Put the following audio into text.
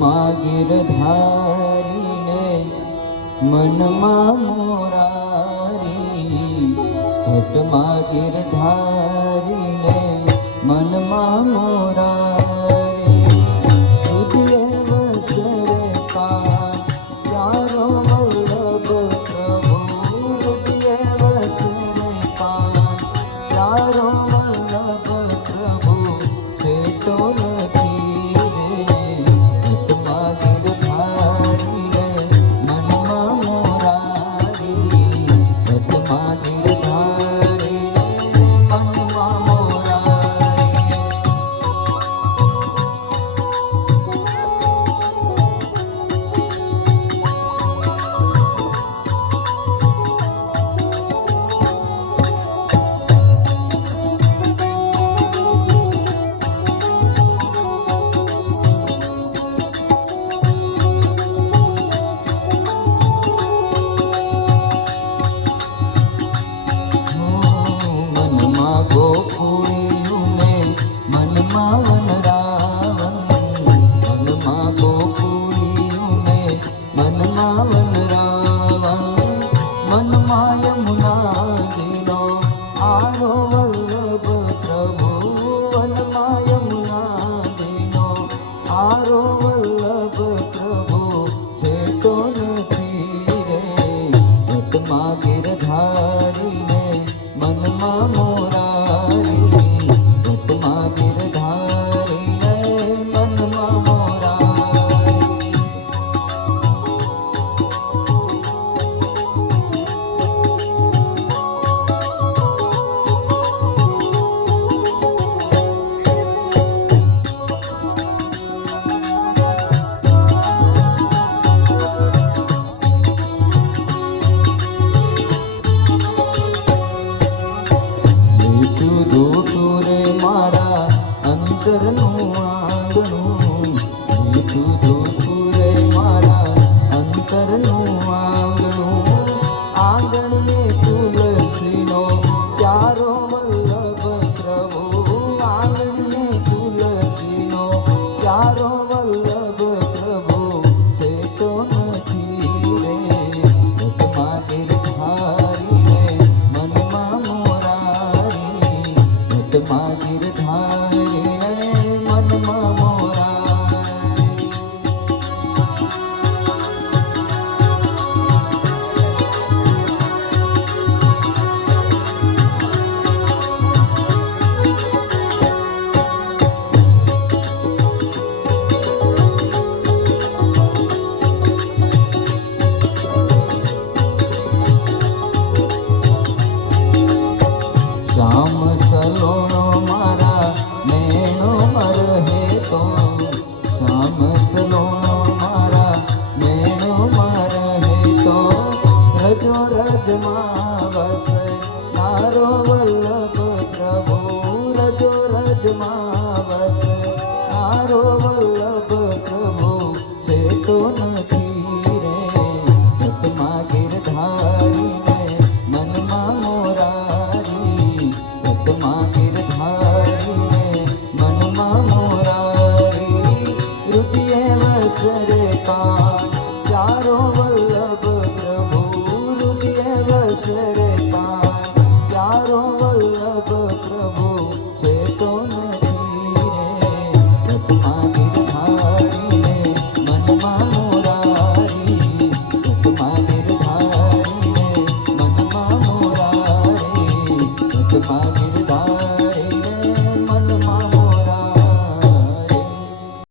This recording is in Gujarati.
ઘટમાં ગિરધારીને મનમાં મોરારી, ઘટમાં ગિરધારીને મનમાં મોરારી, તુજે વસરે પાર પ્યારો વલ્લભ પ્રભુ, તુજે વસરે પાર પ્યારો વલ્લભ પ્રભુ, છેટો નથી રે, ઘટમાં ગિરધારીને મનમાં મોરારી, ઘટમાં ગિરધારીને મનમાં મોરારી. મનમાં ગોકુળિયું ને મનમાં વનરાવન, મનમાં ગોકુળિયું ને મનમાં વનરાવન, મનમાં યમુનાજીનો આરો વલ્લભ પ્રભુ, વનમાં યમુનાજીનો આરો વલ્લભ પ્રભુ, છેટો નથી રે, ઘટમાં ગિરધારીને મનમાં મોરારી, ઘટમાં ગિરધારીને મનમાં મોરારી. લીધું ધોતું રે મારા અંતરનું આંગણું, લીધું ધોતું રે મારા અંતરનું આંગણું, આંગણને તુલસીનો પ્યારો વલ્લભ પ્રભુ, આંગણને તુલસીનો પ્યારો વલ્લભ પ્રભુ, છેટો નથી રે, ઘટમાં ગિરધારીને મનમાં મોરારી, ઘટમાં ગિરધારીને મનમાં મોરારી. શ્યામ સલોણો મારા મેણો મરહે તો, શ્યામ સલોણો મારા મેણો મરહે તો, રજો રજમાં વસે મારો વલ્લભ પ્રભુ, રજો રજમાં વસે મારો વલ્લભ પ્રભુ, છેટો નથી